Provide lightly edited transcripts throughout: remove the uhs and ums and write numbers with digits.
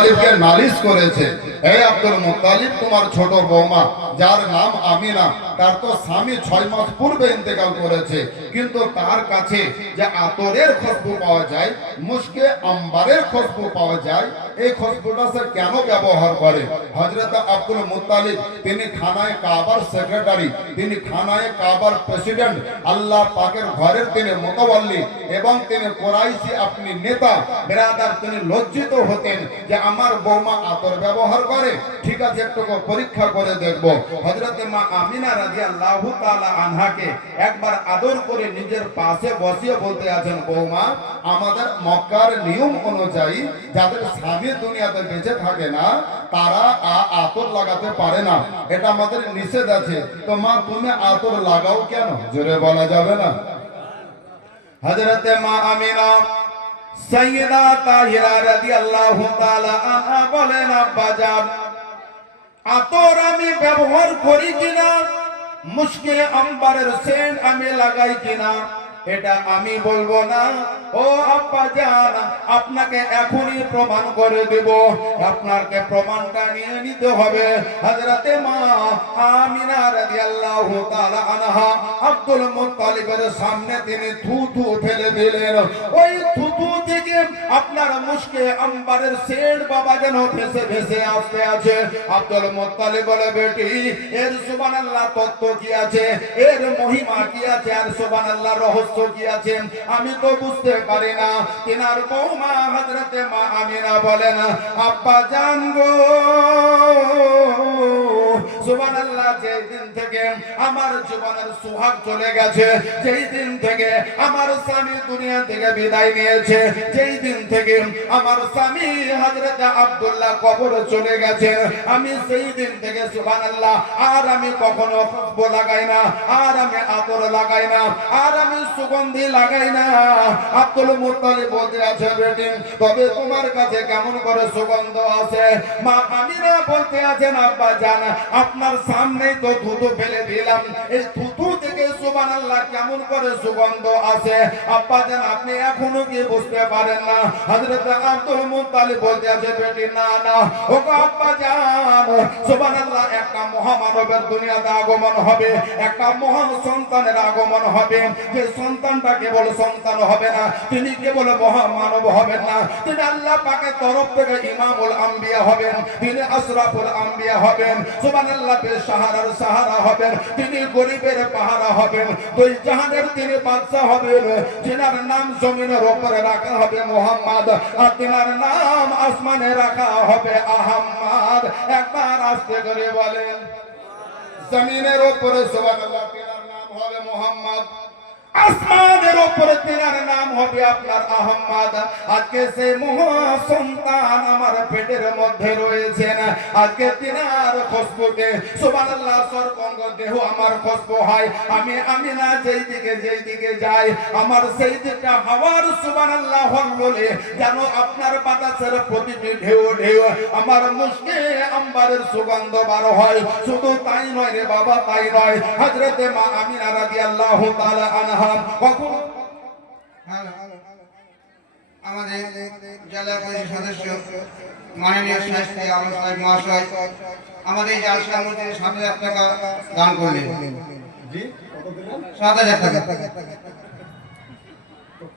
মুত্তালিবকে নালিশ করেছে, হে Abdul Muttalib, তোমার ছোট বৌমা যার নাম আমিনা, তার তো স্বামী 6 মাস পূর্বে ইন্তেকাল করেছে, কিন্তু তার কাছে যে আতরের খুশবু পাওয়া যায়, মুশকে আম্বারের খুশবু পাওয়া যায়, এই খুশবুটা সে কেন ব্যবহার করে? হযরত আব্দুল মুত্তালিব তিনি খানায়ে কাবার সেক্রেটারি, তিনি খানায়ে কাবার প্রেসিডেন্ট, আল্লাহ পাকের ঘরের তিনি মুতাওয়াল্লি এবং তিনি কুরাইশি আপনি নেতা ব্রাদার, তিনি লজ্জিত হতেন যে আমার বৌমা আতর ব্যবহার করে। ঠিক আছে, একটু পরীক্ষা করে দেখব। হযরত মা আমিনা রাদিয়াল্লাহু তাআলা আনহাকে একবার আদর করে নিজের পাশে বসিয়ে বলতে আছেন, বৌমা, আমাদের মক্কার নিয়ম অনুযায়ী যাদের স্বামী দুনিয়াতে বেঁচে থাকে না তারা আতর লাগাতে পারে না, এটা আমাদের নিষেধ আছে, তো মা তুমি আতর লাগাও কেন? জোরে বলা যাবে না? হযরত মা আমিনা সাইয়্যিদা তাহিরা রাদিয়াল্লাহু তাআলা আনহা বলেন, আব্বাজান, আতর আমি ব্যবহার করি কিনা, মুশকে আম্বারের সেন্ট আমি লাগাই কিনা, এটা আমি বলবো না। ও আব্বাজান, আপনাকে এখনই প্রমাণ করে দেব, আপনাকে প্রমাণটা নিয়ে নিতে হবে। হযরতে মা আমিনা রাদিয়াল্লাহু তাআলা আনহা আব্দুল মুত্তালিবের সামনে তিনি থুথু ফেলে দিলেন। ওই থুথু থেকে আপনার মুশকে আম্বারের সেন্ট বাবা যেন ভেসে ভেসে আসতে আছে। আব্দুল মুত্তালিব বলে, বেটি, এর সুবহানাল্লাহ তত্ত্ব কি আছে, এর মহিমা কি আছে, আর সুবহানাল্লাহ রহস্য কি আছে আমি তো বুঝতে পারি না। তিনার বৌমা হযরতে মা আমিনা বলেন, আব্বা জান গো, সুবহানাল্লাহ, যেই দিন থেকে আমার জীবনের সুহাগ চলে গেছে, যেই দিন থেকে আমার স্বামী দুনিয়া থেকে বিদায় নিয়েছে, যেই দিন থেকে আমার স্বামী হযরত আব্দুল্লাহ কবরে চলে গেছে, আমি সেই দিন থেকে সুবহানাল্লাহ আর আমি কখনো খুশবু লাগাই না, আর আমি আতর লাগাই না, আর আমি সুগন্ধি লাগাই না। আব্দুল মুত্তালিব বলতে আছে, বেটি, তবে তোমার কাছে কেমন করে সুগন্ধ আছে? মা আমিনা বলতে আছেন, আব্বা জান, আপনার সামনেই তো থুতু ফেলে দিলাম, এই থুতু থেকে সুবহানাল্লাহ কেমন করে সুগন্ধ আছে? আব্বা জান, আপনি এখনো কি বুঝতে পারেন না? হযরত আব্দুল মুত্তালিব বলতে আছে, বেটি, না না, ও আব্বা জান, সুবহানাল্লাহ, একটা মহামানবের দুনিয়াতে আগমন হবে, একটা মহান সন্তানের আগমন হবে, যে সন্তানটা কেবল সন্তান হবে না, তিনি কেবল মহামানব হবেন না, তিনি আল্লাহ পাকের তরফ থেকে ইমামুল আম্বিয়া হবেন, তিনি আশরাফুল আম্বিয়া হবেন, সুবহানাল্লাহ, বেসাহারার সাহারা হবেন, তিনি গরিবের পাহারা হবেন, দুই জাহানের তিনি বাদশা হবেন, যিনার নাম জমিনের উপরে রাখা হবে মুহাম্মদ, আর তিনার নাম আসমানে রাখা হবে আহমদ। একবার আস্তে করে বলেন, জমিনের উপরে সুবহানাল্লাহ তিনার নাম হবে মুহাম্মদ, আসমানের উপরে তিনার নাম হবে আপনার আহমদ। আজকে সেই মহা সন্তান আমার পেটের মধ্যে রয়েছেন, আজকে তিনার খুশবুতে সুবহানাল্লাহ সর্বাঙ্গ দেহ আমার খুশবু হয়। আমি আমিনা যেই দিকে যাই, আমার সেই দিকটা হাওয়ার সুবহানাল্লাহ হলবলে যেন আপনার বাতাসের প্রতিটি ঢেউ ঢেউ আমার মুশকে আম্বারের সুগন্ধ বার হয়। শুধু তাই নয় রে বাবা, তাই নয়, হযরতে মা আমিনা রাদিয়াল্লাহু তাআলা আনহা কখন আমাদের জেলা পরিষদ সদস্য মাননীয় শাস্ত্রী আলম সাহেব মহাশয় আমাদের এই জালসা মসজিদে ৭,০০০ টাকা দান করলেন। জি, কত দিলেন? ৭,০০০ টাকা।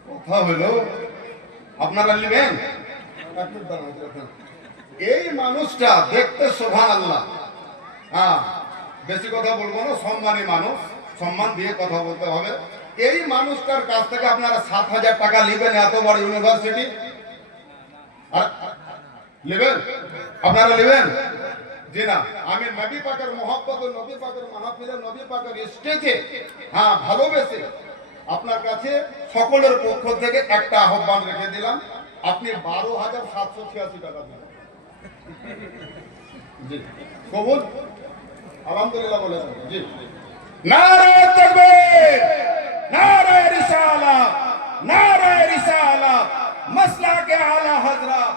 কথা হলো আপনারা নেবেন। এই মানুষটা দেখতে সুবহানাল্লাহ, হ্যাঁ, বেশি কথা বলবো না, সম্মানী মানুষ, সম্মান দিয়ে কথা বলতে হবে। এই মানুষটার কাছ থেকে আপনারা ৭,০০০ টাকা নেবেন, এত বড় ইউনিভার্সিটি আর নেবেন, আপনারা নেবেন? জি না, আমি নবী পাকের মহব্বত, নবী পাকের মাহফিলে, নবী পাকের স্টেজে, হ্যাঁ, ভালোবেসে আপনার কাছে সকলের পক্ষ থেকে একটা আহ্বান রেখে দিলাম, আপনি ১২,৭৮৬ টাকা দিলেন। জি, কবুল? আলহামদুলিল্লাহ বলে জি। নারে তাকবীর, নারে রিসালাত, নারে রিসালাত, মাসলাকে আলা হযরত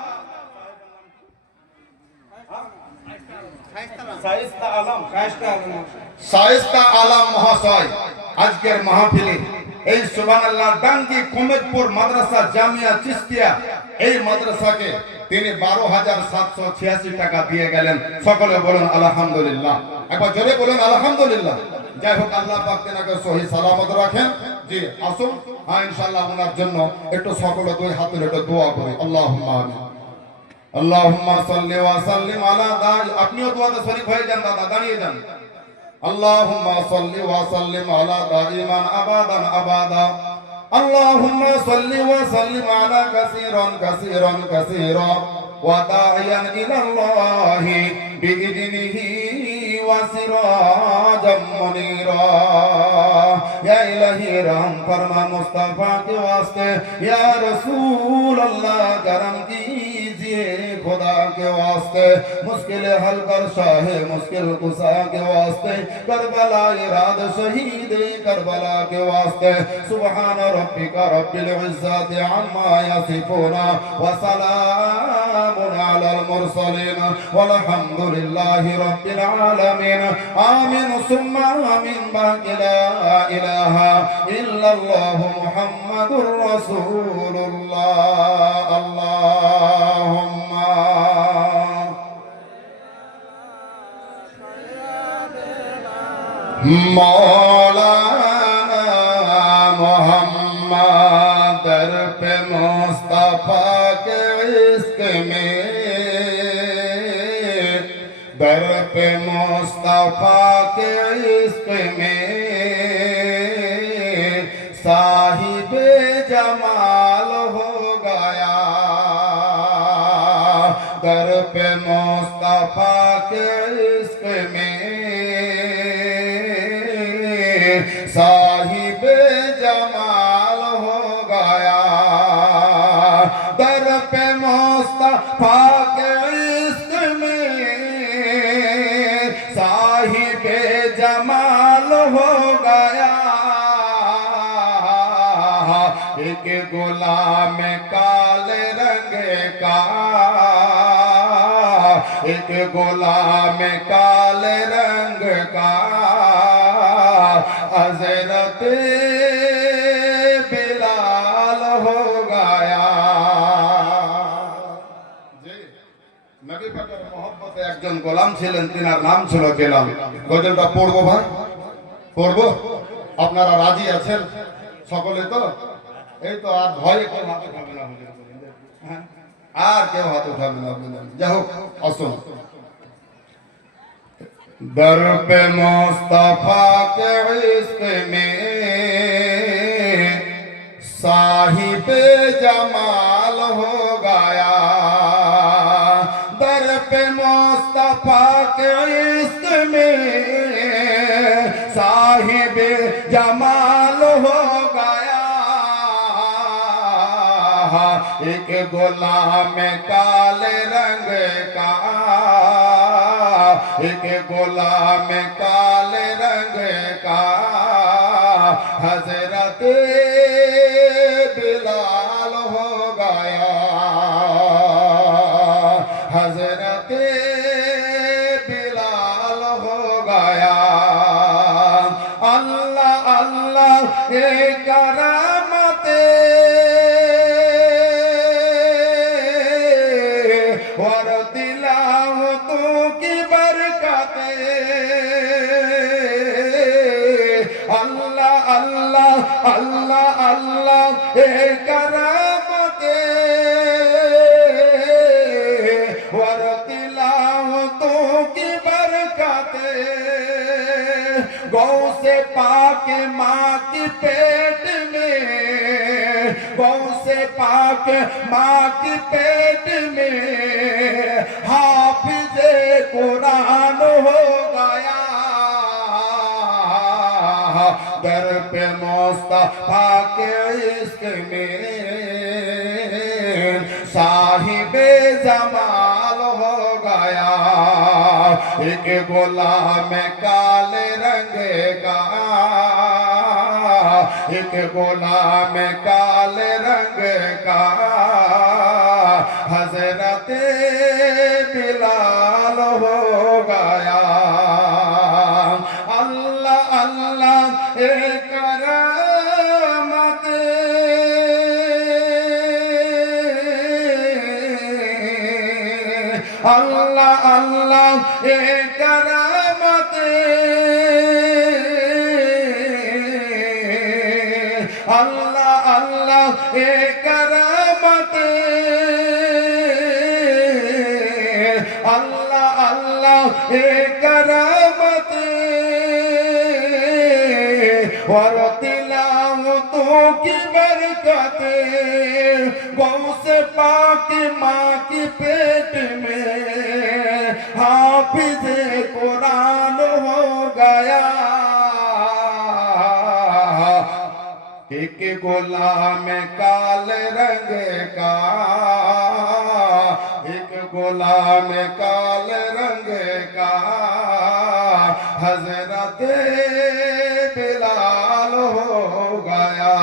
শায়েস্তা আলম মহাশয় আজকের মাহফিলে এই সুবহানাল্লাহ ডাঙ্গি কুমেদপুর মাদ্রাসা জামিয়া চিশতিয়া, এই মাদ্রাসাকে তিনি 12,786 টাকা দিয়ে গেলেন। সকলে বলুন আলহামদুলিল্লাহ, একবার জোরে বলুন আলহামদুলিল্লাহ। যাই হোক, আল্লাহ পাক তেনাকে সহি সালামত রাখেন। জি আসুন, হ্যাঁ ইনশাআল্লাহ ওনার জন্য একটু সকলে দুই হাতের একটু দোয়া করি। আল্লাহুম্মা আমিন। আল্লাহুম্মা সাল্লি ওয়া সাল্লিম আলা দাই। আপনিও দোয়াতে শরীক হয়ে যান দাদা, দাঁড়িয়ে যান। اللهم صل وسلم على دائما ابدا ابدا. اللهم صل وسلم على كثيرا كثيرا كثيرا وداعيا الى الله باذنه وسراجا منيرا. या इलाही रहम फरमा मुस्तफा के वास्ते, या रसूल अल्लाह करम कीजिए खुदा के वास्ते, मुश्किल हल कर शाहे मुश्किल कुशा के वास्ते, करबला इराद शहीद करबला के वास्ते, सुबहान रब्बिका रब्बिल इज्जति अम्मा यसिफून व सलामुन अलल मुरसलीन वल्हम्दुलिल्लाहि रब्बिल आलमीन. आमीन सुम्मा आमीन. बाकी ला इलाहा इल्लल्लाह मुहम्मदुर रसूलुल्लाह. अल्लाहुम्मा मौलाना मोहम्मद दर पे मुस्तफा के इश्क में, दर पे मुस्तफा के इश्क में साहिबे जमाल हो गया. दर पे मुस्तफा के इश्क में साहिबे जमाल हो गया. दर पे मुस्तफा के इश्क में साहिबे जमाल हो गया. एक गुलाम काले रंग का, एक गुलाम काले रंग का हज़रत बिलाल हो गया. নবী পাকের মহব্বতে একজন গোলাম ছিলেন, তিনার নাম ছিল বেলাল. গজলটা পড়বো ভাই, পড়বো? আপনারা রাজি আছেন সকলে তো? এই তো, আর ভয়ে কেউ হাত উঠাবে না, আর কেউ হাত উঠাবে না. যাই হোক আসুন. दर पे मुस्तफा के इश्क में साहिबे जमाल हो गया. दर पे मुस्तफा के इश्क में साहिबे जमाल हो गया. एक गुलाम काले रंग का, एक गुलाम काले रंग का हज़रत बिलाल हो गया. हज़रत बिलाल हो गया. अल्लाह अल्लाह ये करामते और दिलाओ तो की बरकते. अल्लाह अल्लाह अल्लाह अल्लाह ए करामते और दिलाओ तो की बरकते. गौ से पाक माँ की पेट में, गौ से पाक माँ की पेट में हाफिज़े कुरान हो गया. दर पे मुस्तफा के इश्क में साहिबे जमाल हो गया. एक गुलाम काले रंग का, एक गुलाम काले रंग का हज़रत बिलाल हो गया. अल्लाह अल्लाह एक करामत আল্লাহ আল্লাহ এ কারামতে আল্লাহ আল্লাহ এ কারামতে আল্লাহ আল্লাহ এ কারামতে और तिलावतों की बरकते गौसे पाक माँ की पेट में हाफिज कुरान हो गया एक गुलाम काले रंग का एक गुलाम काले रंग का हजरत बिलाल हो गया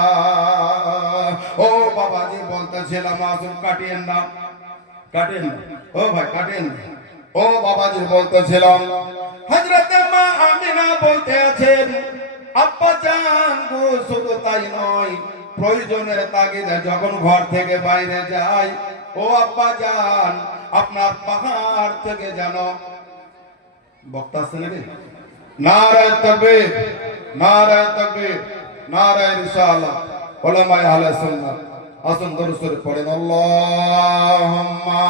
ओ बाबा जी বলতেছিলাম মাসুম কাটিয়েন না ও ভাই কাটিয়েন না ও বাবা জি বলতেছিলাম হযরত মা আমিনা বলতে আছেন আব্বা জান গো শুধু তাই নয় প্রয়োজনের তাগিদে যখন ঘর থেকে বাইরে যায় ও আব্বা জান আপনার পাহাড় থেকে জানো বক্তা আছে নাকি নারায়ে তাকবীর নারায়ে তাকবীর নারায়ে রিসালাত উলামায়ে আহলে সুন্নাত আসুন দরুদ শরীফ পড়েন আল্লাহুম্মা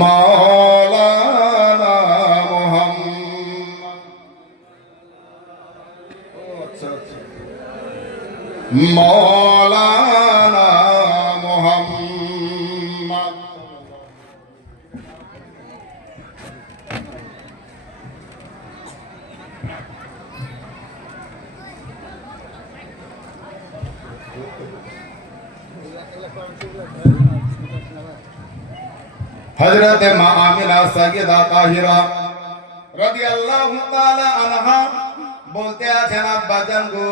মাওলানা মুহাম্মদ মাওলানা মুহাম্মদ हजरत मां आमिना सय्यदा ताहिरा রাদিয়াল্লাহু তাআলা আনহা বলতে আছেন আব্বা জান গো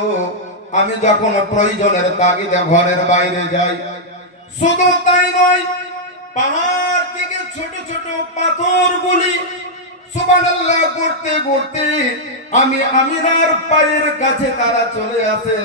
আমি যখন প্রয়োজনের তাগিদে ঘরের বাইরে যাই শুধু তাই নয় পাহাড় থেকে ছোট ছোট পাথরগুলি সুবহানাল্লাহ করতে করতে আমি আমিনার পায়ের কাছে তারা চলে আসে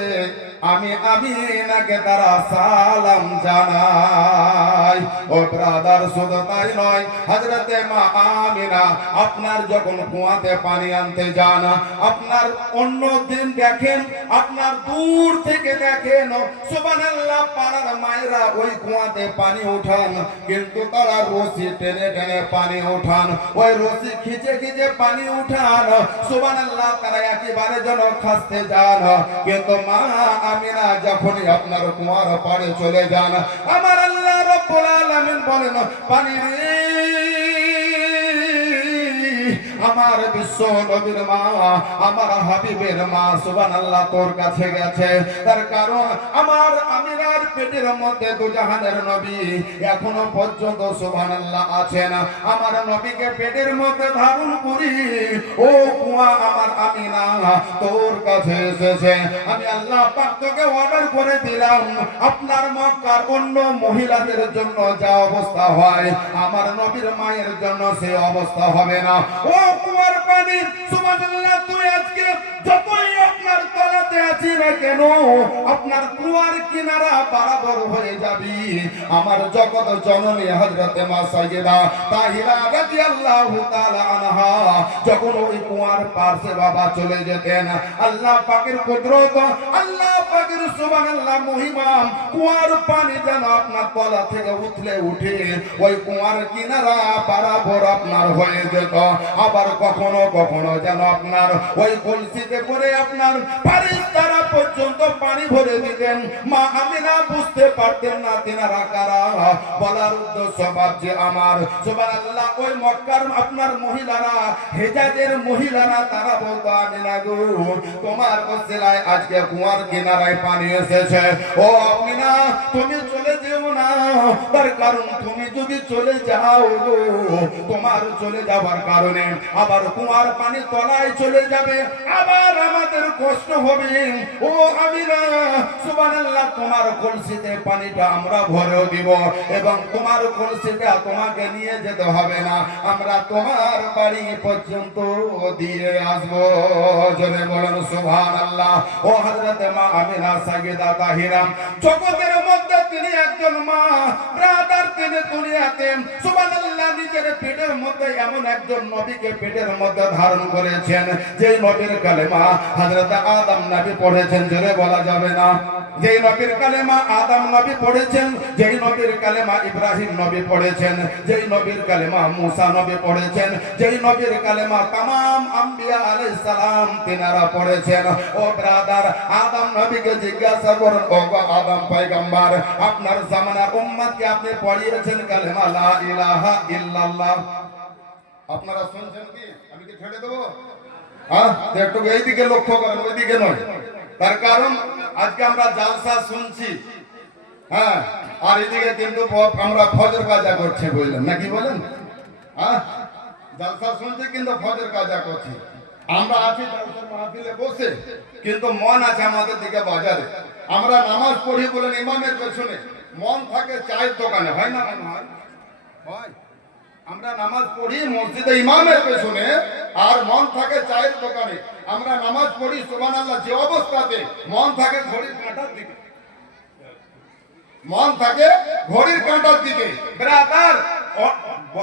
আমি আমিনাকে তারা সালাম জানাই ও ব্রাদার শুধু তাই নয় হযরত মা আমিনা আপনার যখন কুয়াতে পানি আনতে যান আপনার অন্য দিন দেখেন আপনার দূর থেকে দেখেন সুবহানাল্লাহ পাড়ার মায়েরা ওই কুয়াতে পানি উঠান কিন্তু তারা রশি টেনে টেনে পানি উঠান ওই রশি খিচে খিচে পানি উঠান সুবহানাল্লাহ তারা একেবারে যেন খাসতে যান কিন্তু মা আমিনা যখনই আপনার কুয়ার পাড়ে চলে যান আমার আল্লাহ রাব্বুল আলামিন বলেন পানি রে আমার বিশ্ব নবীর মা আমার হাবিবের মা সুবহানাল্লাহ তোর কাছে গেছে তার কারণ আমার আমিনার পেটের মধ্যে দুজাহানের নবী এখনো পর্যন্ত সুবহানাল্লাহ আছেন আমার নবীকে পেটের মধ্যে ধারণ করি ও কুয়া আমার আমিনা তোর কাছে এসেছে আমি আল্লাহ পাক তোকে অর্ডার করে দিলাম আপনার মক্কার অন্য মহিলাদের জন্য যা অবস্থা হয় আমার নবীর মায়ের জন্য সে অবস্থা হবে না ও কুয়ার পানি সুবহানাল্লাহ তুই আজকে যতই আপনার তলাতে আছি না কেন আপনার কুয়ার কিনারা বরাবর হয়ে যাবি আমার জগৎ জননী হযরত মা সাইয়্যিদা তাহিরা রাদিয়াল্লাহু তাআলা আনহা যখন ওই কুয়ার পাশে বাবা চলে যেতেন আল্লাহ পাকের কুদরত আল্লাহ পাকের সুবহানাল্লাহ মহিমা কুয়ার পানি যেন আপনার তলা থেকে উঠলে উঠে ওই কুয়ার কিনারা বরাবর আপনার হয়ে যেত আবার কখনো কখনো যেন আপনার ওই কলসিতে করে আপনার ফারিস্তারা পর্যন্ত পানি ভরে দিতেন মা আমিনা বুঝতে পারতেন না তিনারা কারা বলার উদ্দেশ্য ভাবছে আমার সুবহানাল্লাহ ওই মক্কার আপনার মহিলারা হেজাজের মহিলারা তারা বলতো আমিনা গো তোমার ওসিলায় আজকে কুয়ার কিনারায় পানি এসেছে ও আমিনা তুমি চলে যেও না তার কারণ তুমি যদি চলে যাও গো তোমার চলে যাওয়ার কারণে আবার কুয়ার পানি তলায় চলে যাবে আবার আমাদের কষ্ট হবে ও আমিনা সুবহানাল্লাহ তোমার কলসিতে পানিটা আমরা ভরে দিব এবং তোমার কলসিটা তোমাকে নিয়ে যেতে হবে না আমরা তোমার বাড়ি পর্যন্ত দিয়ে আসব জোরে বলেন সুবহানাল্লাহ ও হযরত মা আমিনা সাইয়্যিদা তাহিরা জগতের মধ্যে তিনি একজন মা ব্রাদার তিনি দুনিয়াতে সুবহানাল্লাহ নিজের পেটের মধ্যে এমন একজন নবীকে পেটের মধ্যে ধারণ করেছেন যে নবীর কালেমা হযরত আদম নবী পড়েছেন, জোরে বলা যাবে না। যেই নবীর কালেমা আদম নবী পড়েছেন, যেই নবীর কালেমা ইব্রাহিম নবী পড়েছেন, যেই নবীর কালেমা মুসা নবী পড়েছেন, যেই নবীর কালেমা तमाम আম্বিয়া আলাইহিস সালাম তিনারা পড়েছেন। ও ব্রাদার, আদম নবীকে জিজ্ঞাসা করুন, ও আদম পয়গম্বর, আপনার জামানার উম্মতকে আপনি পড়িয়েছেন কালেমা লা ইলাহা ইল্লাল্লাহ? আপনারা শুনছেন কি? আমি কি ছেড়ে দেব? হ্যাঁ, একটু এইদিকে লক্ষ্য করেন, ওইদিকে নয়। তার কারণ আজকে আমরা জালসা শুনছি, হ্যাঁ, আর এদিকে কিন্তু আমরা ফজর কাজা করছি, বললেন নাকি বলেন? হ্যাঁ, জালসা শুনছি কিন্তু ফজর কাজা করছি। আমরা আছি জালসার মাহফিলে বসে, কিন্তু মন আছে আমাদের দিকে বাজারে। আমরা নামাজ পড়ি বলেন ইমামের পেছনে, মন থাকে চায়ের দোকানে, হয় না? হয়। আমরা নামাজ পড়ি মসজিদে ইমামের পেছনে, আর মন থাকে চায়ের দোকানে। আমরা নামাজ পড়ি সুবহানাল্লাহ যে অবস্থাতে, মন থাকে ঘড়ির কাঁটার দিকে, মন থাকে ঘড়ির কাঁটার দিকে। ব্রাদার,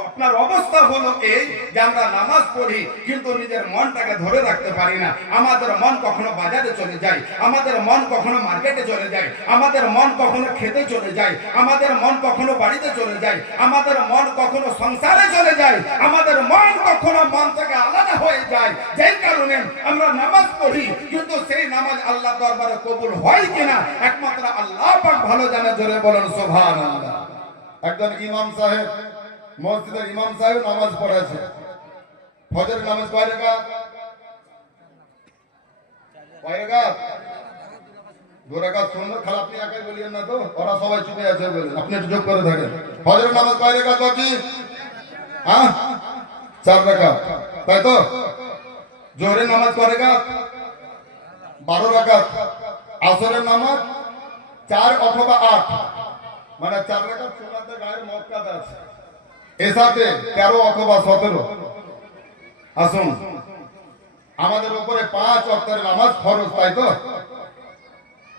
আপনার অবস্থা হলো এই যে আমরা নামাজ পড়ি কিন্তু নিজের মনটাকে ধরে রাখতে পারি না। আমাদের মন কখনো বাজারে চলে যায়, আমাদের মন কখনো মার্কেটে চলে যায়, আমাদের মন কখনো খেতে চলে যায়, আমাদের মন কখনো বাড়িতে চলে যায়, আমাদের মন কখনো সংসারে চলে যায়, আমাদের মন কখনো মন থেকে আলাদা হয়ে যায়। যেই কারণে আমরা নামাজ পড়ি কিন্তু সেই নামাজ আল্লাহর দরবারে কবুল হয় কিনা একমাত্র আল্লাহ পাক ভালো জানে। জোরে বলেন সুবহানাল্লাহ। একজন ইমাম সাহেব, মসজিদের ইমাম সাহেব নামাজ পড়াছে, ফজরের নামাজ কয় রাকাত? কয় রাকাত? 2 রাকাত। সুন্নাত খালি আপনি একাই বলিয়েন না তো, ওরা সবাই চুপে আছে বলেন, আপনি একটু যোগ করে থাকেন। ফজরের নামাজ কয় রাকাত বাকি? হ্যাঁ, 4 রাকাত, তাই তো? জোহরের নামাজ কয় রাকাত? 12 রাকাত। আসরের নামাজ 4 অথবা 8, মানে 4 রাকাত সুন্নাতে গায়ের মুআক্কাদ আছে। এসাতে 13 অথবা 17। আসুন, আমাদের উপরে 5 ওয়াক্তের নামাজ ফরজ, তাই তো?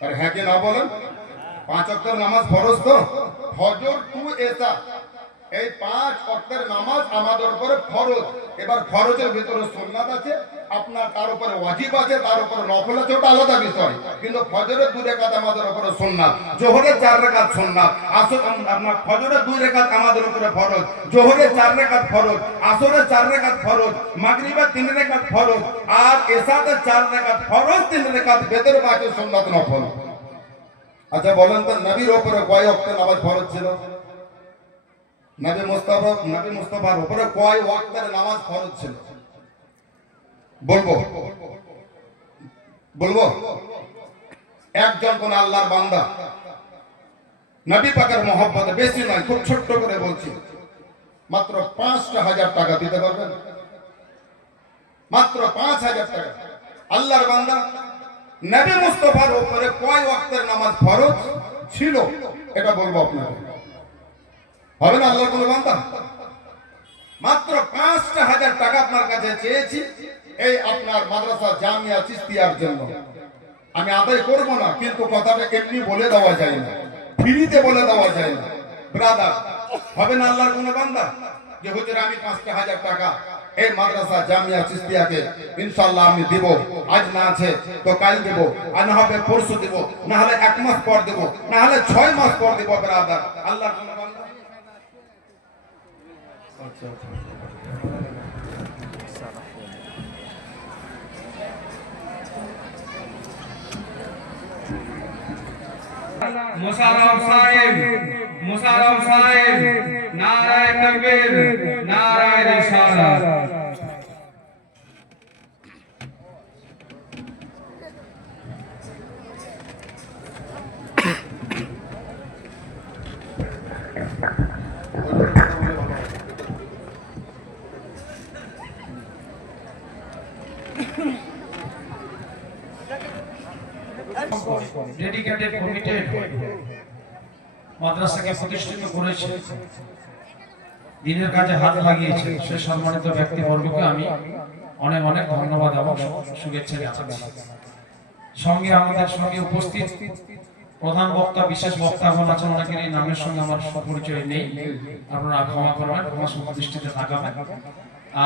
আর হ্যাঁ কি না বলেন? 5 ওয়াক্তের নামাজ ফরজ তো? ফজর টু এসা, এই 5 ওয়াক্তের নামাজ আমাদের উপরে ফরজ। এবার ফরজের ভিতরে সুন্নাত আছে, আপনার তার উপরে ওয়াজিব আছে, তার উপরে নফল আছে, ওটা আলাদা বিষয়। কিন্তু ফজরের 2 রাকাত আমাদের উপরে সুন্নাত, জোহরের 4 রাকাত সুন্নাত, আসর আপনার ফজরের 2 রাকাত আমাদের উপরে ফরজ, জোহরের 4 রাকাত ফরজ, আসরের 4 রাকাত ফরজ, মাগরিবের 3 রাকাত ফরজ, আর এশাতে 4 রাকাত ফরজ, 3 রাকাত ভেতরে বাকি সুন্নাত নফল। আচ্ছা বলেন তো, নবীর উপরে কয় ওয়াক্তের নামাজ ফরজ ছিল? নবী মুস্তাফার উপরে কয় ওয়াক্তের নামাজ ফরজ ছিল? বলবো? একজন কোন আল্লাহর বান্দা নবী পাকের মহব্বতে, বেশি নয়, খুব ছোট্ট করে বলছি, মাত্র 5,000 টাকা দিতে পারবেন? মাত্র 5,000 টাকা। আল্লাহর বান্দা নবী মুস্তাফার উপরে কয় ওয়াক্তের নামাজ ফরজ ছিল এটা বলবো আপনাকে। হবে না আল্লাহর কোন বান্দা? মাত্র 5,000 টাকা আপনার কাছে চেয়েছি এই আপনার মাদ্রাসা জামিয়া চিশতিয়ার জন্য। আমি আদায় করব না, কিন্তু কথাটা এমনি বলে দেওয়া যায় না, ফ্রিতে বলে দেওয়া যায় না। ব্রাদার, হবে না আল্লাহর কোন বান্দা যে হুজুর আমি 5,000 টাকা এই মাদ্রাসা জামিয়া চিশতিয়াকে ইনশাআল্লাহ আমি দেব, আজ না আছে তো কাল দেব, আর না হবে পরশু দেব, না হলে 1 মাস পর দেব, না হলে 6 মাস পর দেব। ব্রাদার, আল্লাহর কোন বান্দা? আচ্ছা মুশাররফ সাহেব, নারায়ে তাকবীর, নারায়ে রিসালাত। ডেডিকেটেড কমিটেড মাদ্রাসাকে প্রতিষ্ঠিত করেছে, দিনের কাজে হাত লাগিয়েছে, সে সম্মানিত ব্যক্তিবর্গকে আমি অনেক অনেক ধন্যবাদ এবং শুভেচ্ছা জানাচ্ছি। সঙ্গে আমাদের সঙ্গে উপস্থিত প্রধান বক্তা বিশেষ বক্তা আছেন, ওনাকে এই নামের সঙ্গে আমার পরিচয় নেই, আপনারা ক্ষমা করবেন, ক্ষমা সুন্দর দৃষ্টিতে তাকাবেন।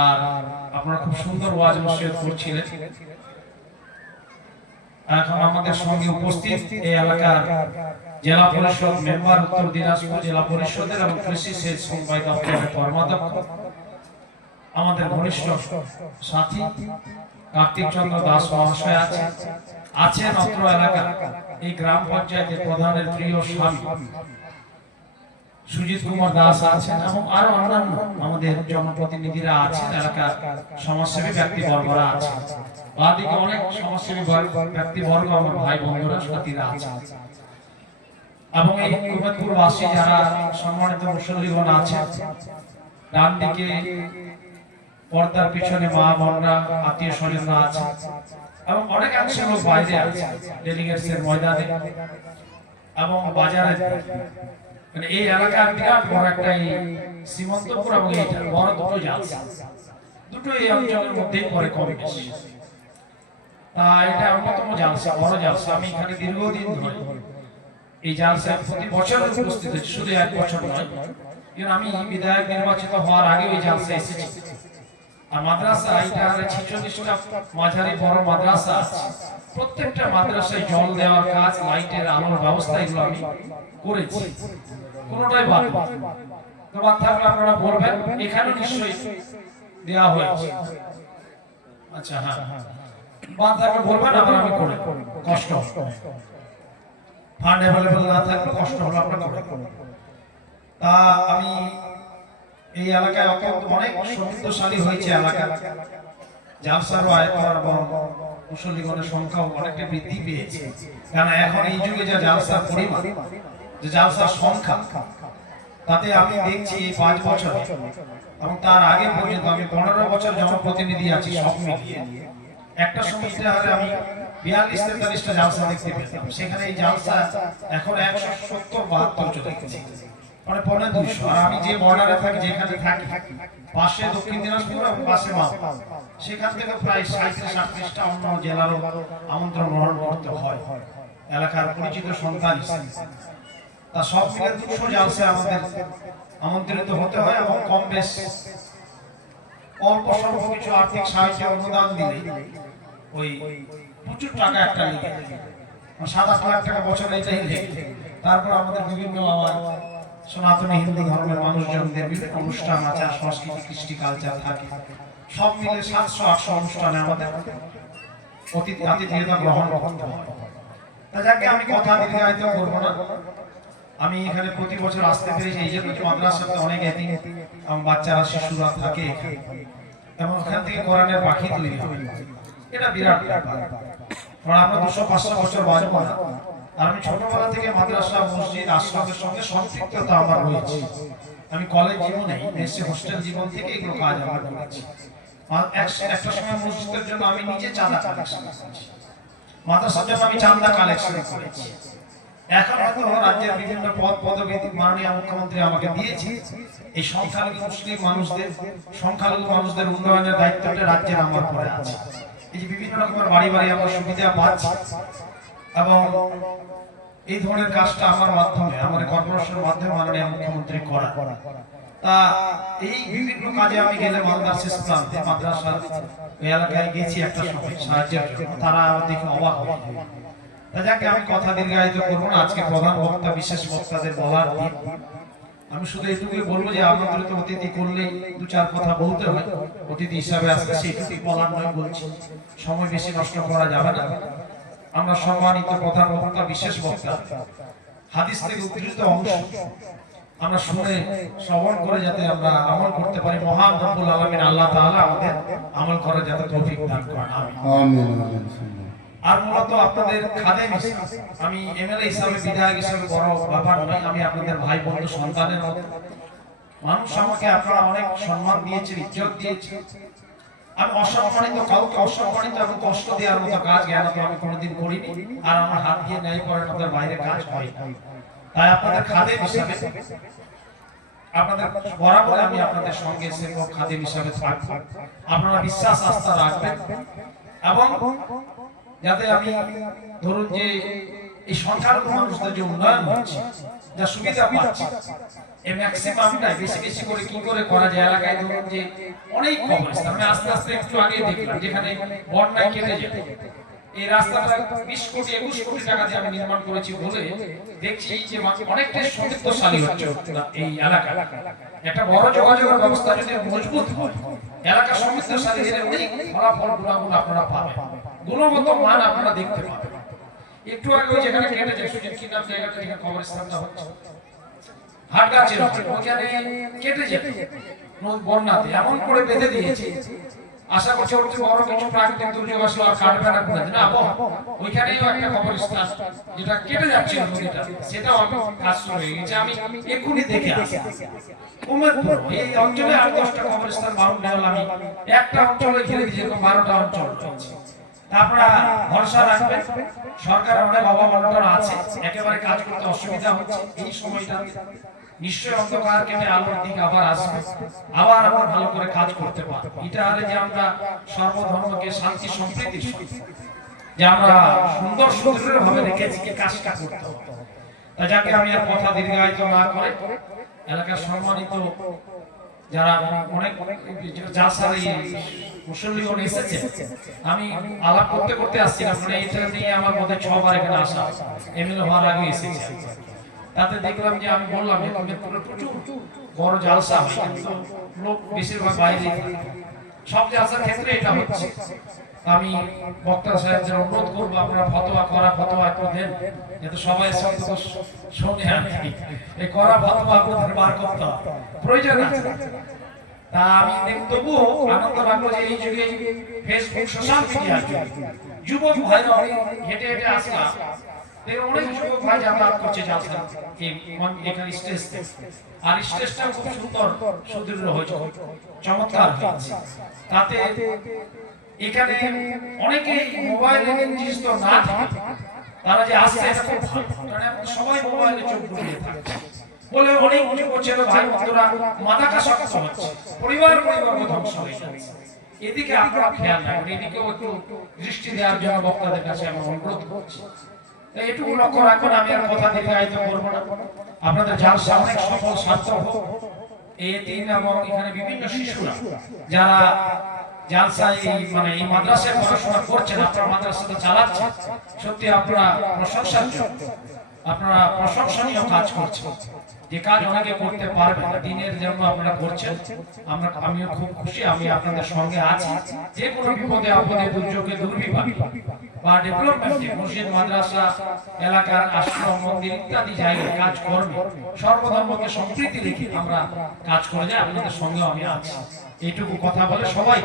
আর আপনারা খুব সুন্দর ওয়াজ নসিহত করছিলেন। এখন আমাদের সঙ্গে উপস্থিত এই এলাকার জেলা পরিষদ মেম্বার, উত্তর দিনাজপুর জেলা পরিষদের এবং কৃষি সেচ সমবায় দপ্তরের কর্মাধ্যক্ষ, আমাদের ঘনিষ্ঠ সাথী কার্তিক চন্দ্র দাস মহাশয় আছেন অত্র এলাকা এই গ্রাম পঞ্চায়েতের প্রধানের প্রিয় স্বামী সুজিত কুমার দাস আছেন এবং আরো অন্যান্য আমাদের জনপ্রতিনিধিরা আছেন, এলাকার সমাজসেবী ব্যক্তিবর্গরা আছেন, বাদিকে অনেক সমাজসেবী ব্যক্তিবর্গ আমার ভাই বন্ধুরা সাথীরা আছেন এবং এই কুমেদপুরবাসী যারা সম্মানিত মুসল্লিগণ আছেন। ডান দিকে পর্দার পিছনে মা বোনরা, আত্মীয় স্বজনরা আছে এবং অনেকাংশ লোক বাইরে আছে ডেলিগেটসের ময়দানে এবং বাজারে। মানে এই এলাকার বিরাট বড় একটা সীমান্তপুর এবং এইটা বড় দুটো জালসা, দুটো এই অঞ্চলের মধ্যেই পড়ে কম বেশি। এটা অন্যতম জালসা, বড় জালসা। আমি এখানে দীর্ঘদিন ধরে এই জালসায় প্রতি বছর উপস্থিত হচ্ছি, শুধু এক বছর নয়। আমি বিধায়ক নির্বাচিত হওয়ার আগে ওই জালসায় এসেছি। আর মাদ্রাসা এটা 46টা মাঝারি বড় মাদ্রাসা আছে, প্রত্যেকটা মাদ্রাসায় জল দেওয়ার কাজ, লাইটের আলোর ব্যবস্থা এগুলো আমি করেছি, কোনোটাই বাদ নেই। তো বাদ থাকলে আপনারা বলবেন, এখানে নিশ্চয়ই দেওয়া হয়েছে। আচ্ছা হ্যাঁ, বাদ থাকলে বলবেন, আবার আমি করে কষ্ট ফান্ড অ্যাভেলেবল না থাকলে কষ্ট হলো আপনারা করে। তা আমি এই এলাকায় অনেক সমৃদ্ধশালী হয়েছে এলাকা, জালসারও আয়তন এবং মুসল্লিগণের সংখ্যাও অনেকটা বৃদ্ধি পেয়েছে। কারণ এখন এই যুগে যা জালসার পরিমাণ, যে জালসার সংখ্যা, তাতে আমি দেখছি 5 বছর এবং তার আগে পর্যন্ত আমি 15 বছর জনপ্রতিনিধি আছি, সব মিলিয়ে একটা সময়তে হারে আমি 42-43টা জালসা দেখতে পেতাম। সেখানে এই জালসা এখন 170-72 চলে গেছে, মানে 250। আর আমি যে বর্ডারে থাকি, যেখানে থাকি পাশে দক্ষিণ দিনাজপুর এবং পাশে মা, সেখান থেকে প্রায় 37-38টা অন্য জেলারও আমন্ত্রণ গ্রহণ করতে হয় এলাকার পরিচিত সন্তান। তা সব মিলে 200 জালসায় আমাদের আমন্ত্রিত হতে হয় এবং কম বেশ অল্প স্বল্প কিছু আর্থিক সাহায্য অনুদান দিলে ওই প্রচুর টাকা একটা লেগে 7-8 লাখ টাকা বছরে এটাই লেগে। তারপর আমাদের বিভিন্ন আমার সনাতনী হিন্দু ধর্মের মানুষজনদের বিভিন্ন অনুষ্ঠান, আচার, সংস্কৃতি, কৃষ্টি, কালচার থাকে, সব মিলে 700-800 অনুষ্ঠানে আমাদের আতিথেয়তা গ্রহণ করতে হয়। তা যাকে আমি কথা দীর্ঘায়িত করবো না, আমি এখানে প্রতি বছর আসতে পেরেছি এই জন্য যে মাদ্রাসাতে অনেক এতিম এবং বাচ্চারা, শিশুরা থাকে এবং ওখান থেকে কোরআনের পাখি তৈরি হয়। এটা বিরাট ব্যাপার, কারণ আমরা 200-500 বছর বাঁচবো না। আর আমি ছোটবেলা থেকে মাদ্রাসা, মসজিদ, আশ্রমের সঙ্গে সম্পৃক্ততা আমার রয়েছে। আমি কলেজ জীবনে এসে হোস্টেল জীবন থেকে এগুলো কাজ আমার করেছি। একটা সময় মসজিদের জন্য আমি নিজে চাঁদা কালেকশন করেছি, মাদ্রাসার জন্য আমি চাঁদা কালেকশন করেছি। এখন হয়তো রাজ্যের বিভিন্ন পদ পদবি মাননীয় মুখ্যমন্ত্রী আমাকে দিয়েছে। এই সংখ্যালঘু মুসলিম মানুষদের উন্নয়নের দায়িত্বটা রাজ্যের আমার পরে আছে। এই যে বিভিন্ন রকমের বাড়ি বাড়ি আমরা সুবিধা পাচ্ছি এবং এই ধরনের কাজটা আমার মাধ্যমে, আমার কর্পোরেশনের মাধ্যমে মাননীয় মুখ্যমন্ত্রী করা। তা এই বিভিন্ন কাজে আমি গেলে মালদার শেষ প্রান্তে মাদ্রাসা এলাকায় গেছি একটা সময় সাহায্যের জন্য, তারা দেখে অবাক হয়। তা যাকে আমি কথা দীর্ঘায়িত করবো না, আজকে প্রধান বক্তা বিশেষ বক্তাদের বলার দিন। আমি শুধু এটুকুই বলবো যে আমন্ত্রিত অতিথি করলে 2-4 কথা বলতে হয়, অতিথি হিসাবে আসলে সেইটুকুই বলার নয় বলছি, সময় বেশি নষ্ট করা যাবে না। আমরা সম্মানিত প্রধান বক্তা বিশেষ বক্তা হাদিস থেকে উদ্ধৃত অংশ আমরা শুনে শ্রবণ করে যাতে আমরা আমল করতে পারি, মহান রব্বুল আলামিন আল্লাহ তাআলা আমাদের আমল করার যাতে তৌফিক দান করেন, আমিন। আর মূলত আপনাদের খাদেম হিসেবে, আমি এমএলএ হিসাবে, বিধায়ক হিসাবে বড় ব্যাপার নয়, আমি আপনাদের ভাই বন্ধু সন্তানের মতো মানুষ। আমাকে আপনারা অনেক সম্মান দিয়েছেন, ইজ্জত দিয়েছেন। আমি অসম্মানিত, কাউকে অসম্মানিত এবং কষ্ট দেওয়ার মতো কাজ জ্ঞানত আমি কোনোদিন করিনি, আর আমার হাত দিয়ে ন্যায় করার মতো বাইরে কাজ হয়। তাই আপনাদের খাদেম হিসাবে, আপনাদের বরাবর আমি আপনাদের সঙ্গে সেবক খাদেম হিসাবে থাকবো। আপনারা বিশ্বাস আস্থা রাখবেন এবং যাতে আমি ধরুন যে এই সংখ্যালঘু মানুষদের যে উন্নয়ন হচ্ছে, যা সুবিধা পাচ্ছে, এই ম্যাক্সিমামটাই বেশি বেশি করে কি করে করা যায়। এলাকায় ধরুন যে অনেক কবরস্থান, আমি আস্তে আস্তে একটু আগে দেখলাম যেখানে বন্যায় কেটে যেত, এই রাস্তাটা 20 কোটি 21 কোটি টাকা দিয়ে আমি নির্মাণ করেছি বলে দেখছি যে অনেকটাই সমৃদ্ধশালী হচ্ছে এই এলাকা। একটা বড় যোগাযোগের ব্যবস্থা যদি মজবুত হয়, এলাকা সমৃদ্ধশালী হলে অনেক ফলাফল গুণাগুণ আপনারা পাবেন, গুণগত মান আপনারা দেখতে পাবেন। একটু আগে ওই যেখানে কেটে যেত, কি নাম জায়গাটা যেখানে কবরস্থানটা হচ্ছে, হাটগাছের ওখানে কেটে যেত বন্যাতে, এমন করে বেঁধে দিয়েছে, আশা করছি ওর যে বড় কিছু প্রাকৃতিক দুর্যোগ আসলে আর কাটবে না কোনদিন না। ওইখানেই একটা কবরস্থান যেটা কেটে যাচ্ছে নদীটা, সেটাও আমি কাজ শুরু হয়ে গেছে, আমি এক্ষুনি দেখে আসি। উমেরপুর এই অঞ্চলে 8-10টা কবরস্থান বাউন্ডারি হল, আমি একটা অঞ্চলে ঘিরে দিয়েছি, এরকম 12টা অঞ্চল রয়েছে। আপনারা ভরসা রাখবেন, সরকার অনেক অবমাননা আছে, একেবারে কাজ করতে অসুবিধা হচ্ছে। এই সময়টা নিশ্চয় অন্ধকার কেটে আলোর দিকে আবার আসবে, আবার আমরা ভালো করে কাজ করতে পারবো। এটা হলে যে আমরা সর্বধর্মকে শান্তি সম্প্রীতি, যে আমরা সুন্দর সুদৃঢ় ভাবে রেখেছি, কি কাজটা করতে হবে। তাই যাকে আমি আর কথা দীর্ঘায়িত না করে এলাকার সম্মানিত যারা অনেক জালসার মুসল্লিগণ এসেছে, আমি আলাপ করতে করতে আসছিলাম, মানে এটা নিয়ে আমার মধ্যে 6 বার এখানে আসা, এমএলএ হওয়ার আগে এসেছে। তাতে দেখলাম যে আমি বললাম যে প্রচুর বড় জালসা হয়, কিন্তু লোক বেশিরভাগ বাইরে, সব জালসার ক্ষেত্রে এটা হচ্ছে। আমি বক্তা সাহেবদের অনুরোধ করবো, আপনারা ফতোয়া একটু দেন, যাতে সবাই শোনে আর কি। এই করা ফতোয়া আপনাদের বার করতে হবে, প্রয়োজন আছে। তা আমি তবু আনন্দ লাগলো যে এই যুগে ফেসবুক সোশ্যাল মিডিয়া যুবক ভাইরা হেঁটে হেঁটে আসলাম, অনেক যুবক ভাই যাতায়াত করছে জালসা এখানে স্টেজ, আর স্টেজটা খুব সুন্দর সুদৃঢ় হয়েছে, চমৎকার হয়েছে। তাতে এখানে অনেকে মোবাইলে নির্দিষ্ট না থাকে, তারা যে আসছে এটা খুব ভালো, কারণ এখন সবাই মোবাইলে চোখ বুলিয়ে থাকছে বলে অনেক যুব ছেলে ভাই বন্ধুরা মাদকাসক্ত হচ্ছে, পরিবার ধ্বংস হয়ে যাচ্ছে। এদিকে আপনারা খেয়াল রাখবেন, এদিকেও একটু দৃষ্টি দেওয়ার জন্য বক্তাদের কাছে আমি অনুরোধ করছি। এটুকু লক্ষ্য রাখবেন, আমি আর কথা দীর্ঘায়িত করবো না। আপনাদের জালসা অনেক সফল সার্থক হোক। এই তিন এবং এখানে বিভিন্ন শিশুরা যারা জালসায় মানে এই মাদ্রাসায় পড়াশোনা করছেন, আপনারা মাদ্রাসাটা চালাচ্ছেন, সত্যি আপনারা প্রশংসাযোগ্য, আপনারা প্রশংসনীয় কাজ করছেন। যে কাজ অনেকে করতে পারবে না, দিনের জন্য আপনারা করছেন। আমিও খুব খুশি, আমি আপনাদের সঙ্গে আছি। যে কোনো বিপদে আপদে, দুর্যোগে, দুর্বিপাকে বা ডেভেলপমেন্টে, মসজিদ মাদ্রাসা এলাকার আশ্রম মন্দির ইত্যাদি জায়গায় কাজ করবে, সর্বধর্মকে সম্প্রীতি রেখে আমরা কাজ করে যাই, আপনাদের সঙ্গে আমি আছি। এইটুকু কথা বলে সবাই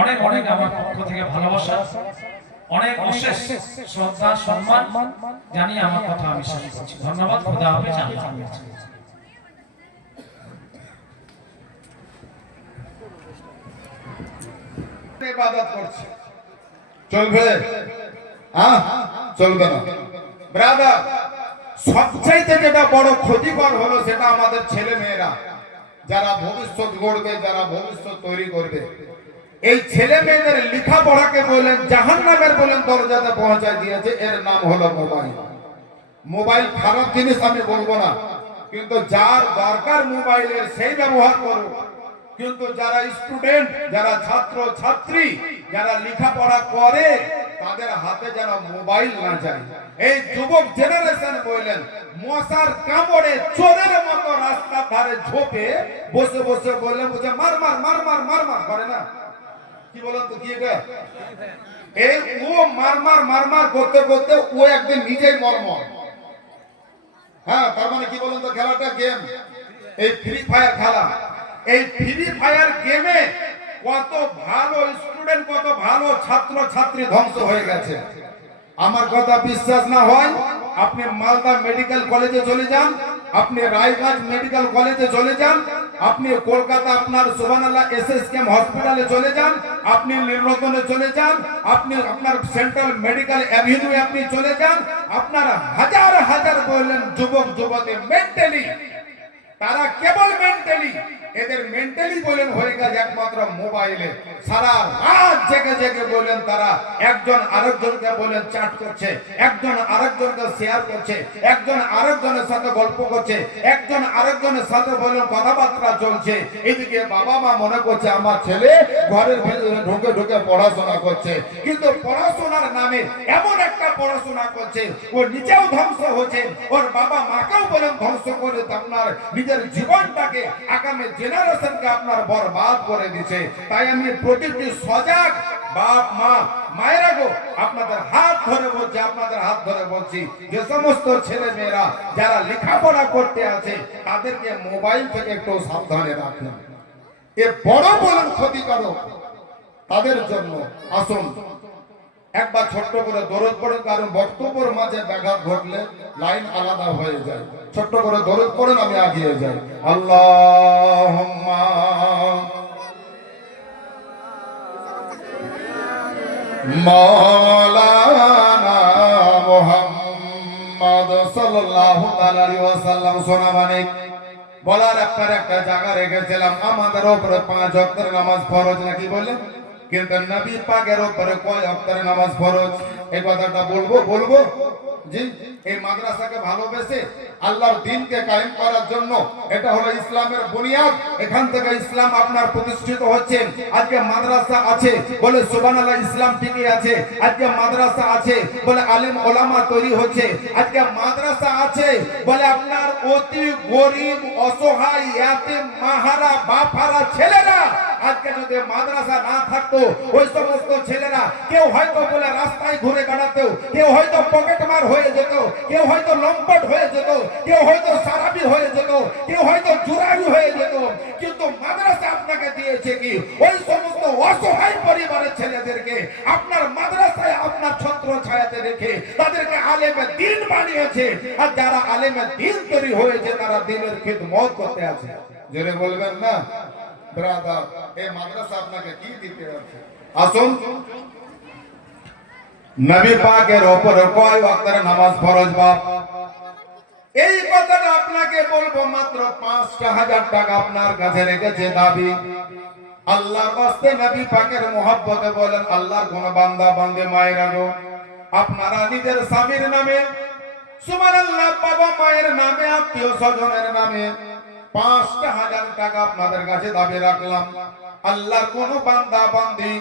অনেক অনেক আমার পক্ষ থেকে ভালোবাসা, অনেক অশেষ শ্রদ্ধা সম্মান জানিয়ে আমার কথা আমি শেষ করছি। ধন্যবাদ। খোদা হাফেজ। ইবাদত করছে, চলবে? চলবে না ব্রাদার। সবচাইতে যেটা বড় ক্ষতিকর হলো সেটা আমাদের ছেলে মেয়েরা, যারা ভবিষ্যৎ গড়বে, যারা ভবিষ্যৎ তৈরি করবে। এই ছেলে মেয়েদের লেখাপড়াকে বলেন জাহান্নামের বলেন দরজাতে পৌঁছায় দিয়েছে, এর নাম হলো মোবাইল। মোবাইল খারাপ জিনিস আমি বলবো না, কিন্তু যার দরকার মোবাইলের সেই ব্যবহার করুক। কিন্তু যারা স্টুডেন্ট, যারা ছাত্র ছাত্রী, যারা লেখাপড়া করে, তাদের হাতে যেন মোবাইল না যায়। এই যুবক জেনারেশন বললেন মশার কামড়ে চোরের মতো রাস্তার ধারে ঝোপে বসে বসে বললে বুঝে মার মার মার মার মার মার করে না, কি বলেন তো কি এটা? এই ও মার মার মার মার করতে করতে ও একদিন নিজেই মরমর। হ্যাঁ, তার মানে কি বলেন তো, খেলাটা গেম, এই ফ্রি ফায়ার খেলা। এই ফ্রি ফায়ার গেমে কত ভালো স্টুডেন্ট, কত ভালো ছাত্র ছাত্রী ধ্বংস হয়ে গেছে। আমার কথা বিশ্বাস না হয় আপনি মালদা মেডিকেল কলেজে চলে যান, আপনি রায়গঞ্জ মেডিকেল কলেজে চলে যান, আপনি কলকাতা আপনার সুবহানাল্লাহ এসএসকেএম হসপিটালে চলে যান, আপনি নীলরতনে চলে যান, আপনি আপনার সেন্ট্রাল মেডিকেল অ্যাভিনিউ আপনি চলে যান, আপনারা হাজার হাজার বললেন যুবক যুবতী মেন্টালি তারা কেবল মেন্টালি, এদের মেন্টালি বলেন হয়ে গেছে একমাত্র মোবাইলে। সারা রাত জেগে জেগে বলেন তারা একজন আরেকজনকে বলেন চ্যাট করছে, একজন আরেকজনকে শেয়ার করছে, একজন আরেকজনের সাথে গল্প করছে, একজন আরেকজনের সাথে বলেন কথাবার্তা চলছে। এদিকে বাবা মা মনে করছে আমার ছেলে ঘরের ভিতরে ঢুকে ঢুকে পড়াশোনা করছে, কিন্তু পড়াশোনার নামে এমন একটা পড়াশোনা করছে ও নিজেও ধ্বংস হচ্ছে, ওর বাবা মাকেও বলেন ধ্বংস করে আপনার নিজের জীবনটাকে আগামী জেনারেশনকে আপনার বরবাদ করে দিচ্ছে। তাই আমি প্রতিটি সজাগ বাপ মা মায়েরা গো আপনাদের হাত ধরে বলছি, আপনাদের হাত ধরে বলছি, যে সমস্ত ছেলে মেয়েরা যারা লেখাপড়া করতে আছে তাদেরকে মোবাইল থেকে একটু সাবধানে রাখুন। এ বড় বলেন ক্ষতিকারক তাদের জন্য। আসুন একবার ছোট্ট করে দরুদ পড়ুন, কারণ বক্তব্যের মাঝে ব্যাঘাত ঘটলে লাইন আলাদা হয়ে যায়। ছোট্ট করে দরুদ পড়েন, আমি এগিয়ে যাই। আল্লাহুম্মা মাওলানা মুহাম্মদ সাল্লাল্লাহু আলাইহি ওয়াসাল্লাম। সোনা মানিক বলার একটা জায়গা রেখেছিলাম, আমাদের উপরে 5 ওয়াক্তের নামাজ ফরজ নাকি বলে, কিন্তু নবী পাকের উপরে কয় ওয়াক্তের নামাজ ফরজ? এই কথাটা বলবো জি। এই মাদ্রাসাকে ভালোবেসে আল্লাহর দ্বীনকে কায়েম করার জন্য, এটা হলো ইসলামের বুনিয়াদ, এখান থেকে ইসলাম আপনার প্রতিষ্ঠিত হচ্ছে। আজকে মাদ্রাসা আছে বলে সুবহানাল্লাহ ইসলাম টিকে আছে, আজকে মাদ্রাসা আছে বলে আলিম ওলামা তৈরি হচ্ছে, আজকে মাদ্রাসা আছে বলে আপনার অতি গরিব অসহায় ইয়াতিম মাহারা বাপারা ছেলেরা, আজকে যদি মাদ্রাসা না থাকতো ওই সমস্ত ছেলেরা কেউ হয়তো বলে রাস্তায় ঘুরে বেড়াতো, কেউ হয়তো পকেটমার হয়ে যেত, কেউ হয়তো লম্পট হয়ে যেত, কেউ হয়তো সারাবি হয়ে যেত, কেউ হয়তো জুরাবি হয়ে যেত। কিন্তু মাদ্রাসা আপনাকে দিয়েছে কি ওই সমস্ত অসহায় পরিবারের ছেলেদেরকে আপনার মাদ্রাসায় আপনার ছত্র ছায়াতে রেখে তাদেরকে আলেমে দ্বীন বানিয়েছে। আর যারা আলেমে দ্বীন তৈরি হয়েছে তারা দ্বীনের খিদমত করতে আছে। জোরে বলবেন না ব্রাদার, এই মাদ্রাসা আপনাকে কি দিতে আছে? আসুন নবী পাকের উপর কয় ওয়াক্তের নামাজ ফরজ বাপ? এই কথাটা আপনাকে বলবো, মাত্র 5,000 টাকা আপনার কাছে রেখেছে দাবি। আল্লাহর ওয়াস্তে নবী পাকের মহব্বতে বলেন, আল্লাহর কোন বান্দা বান্দে মায়েরা গো, আপনারা নিজের স্বামীর নামে সুবহানাল্লাহ, বাবা মায়ের নামে, আত্মীয় স্বজনের নামে 5,000 টাকা আপনাদের কাছে দাবি রাখলাম। আল্লাহর কোন বান্দা বান্দি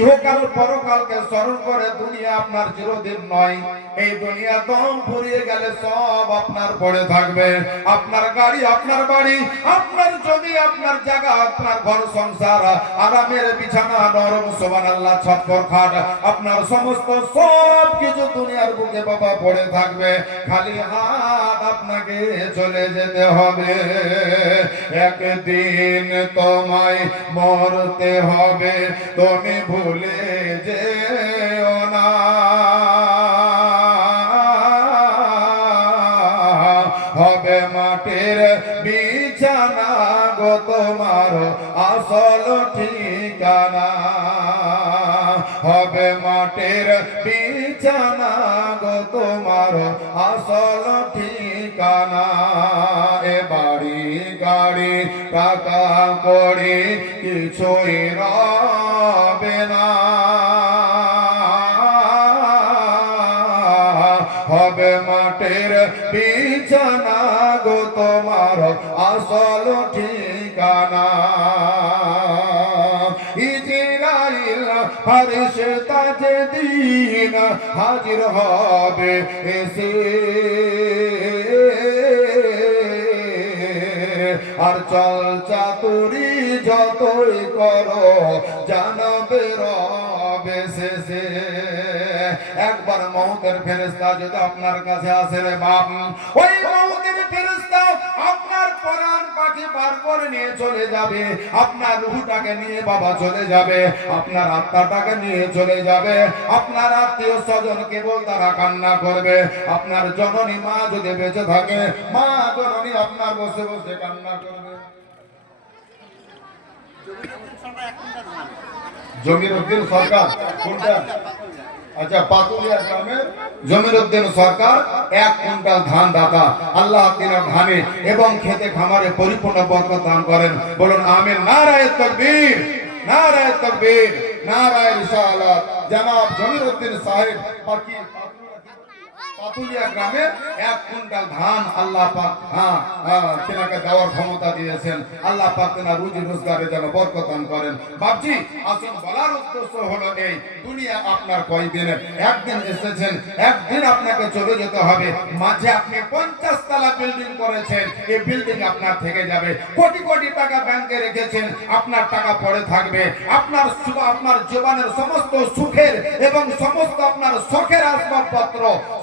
ইহকাল পরকালকে স্মরণ করে, দুনিয়া আপনার চিরদিন নয়, এই দুনিয়া দম ফুরিয়ে গেলে সব আপনার পড়ে থাকবে। আপনার গাড়ি, আপনার বাড়ি, আপনার জমি, আপনার জায়গা, আপনার ঘর সংসার, আরামের বিছানা, নরম সুবহানাল্লাহ ছটফট খাট, আপনার সমস্ত সব কিছু দুনিয়ার বুকে বাবা পড়ে থাকবে। খালি হাত আপনাকে চলে যেতে হবে। একদিন তোমায় মরতে হবে, তুমি ভুলে যেও না। হবে মাটির বিছানা গো তোমার আসল ঠিকানা, হবে মাটির বিছানা গো তোমার আসল ঠিকানা। এ বাড়ি গাড়ি টাকা কড়ি কিছুই রবে না, হবে মাটির বিছানা গো তোমার আসল ঠিকানা। ইজরাইল ফেরেশতা যেদিন হাজির হবে এসে, আর চল চাতুরি যতই করো জানবে রবে শেষে। একবার মওতের ফেরেশতা যদি আপনার কাছে আসে রে বাপ, ওই মওতের ফেরেশতা আপনার প্রাণ পাখি বার করে নিয়ে চলে যাবে, আপনার রূহটাকে নিয়ে বাবা চলে যাবে, আপনার আত্মাটাকে নিয়ে চলে যাবে। আপনার আত্মীয় স্বজন কেবল তারা কান্না করবে। আপনার জননী মা যদি বেঁচে থাকে, মা জননী আপনার বসে বসে কান্না করবে। জমির উদ্দিন সরকার কোনটা? আচ্ছা, পাতুলিয়া গ্রামের জমিরউদ্দিন সরকার 1 কুইন্টাল ধান দাতা। আল্লাহ তিনার ধানে এবং খেতে খামারে পরিপূর্ণ বরকত দান করেন। বলুন আমিন। নারায়ে তাকবীর, নারায়ে তাকবীর, নারায়ে রিসালাত। জনাব জমিরউদ্দিন সাহেব পাতুলিয়া গ্রামে 1 কুইন্টাল ধান আল্লাহ পাক তিনাকে দেওয়ার ক্ষমতা দিয়েছেন। আল্লাহ পাক তিনার রুজি রোজগারে যেন বরকত দান করেন। বাপজি আসুন, বলার উদ্দেশ্য হলো এই, দুনিয়া আপনার কয়দিনের? একদিন এসেছেন, একদিন আপনাকে চলে যেতে হবে। মাঝে আপনি 50 তলা বিল্ডিং করেছেন, এই বিল্ডিং আপনার থেকে যাবে। কোটি কোটি টাকা ব্যাংকে রেখেছেন, আপনার টাকা পড়ে থাকবে। আপনার জীবনের সমস্ত সুখের এবং সমস্ত আপনার শখের আসবাবপত্র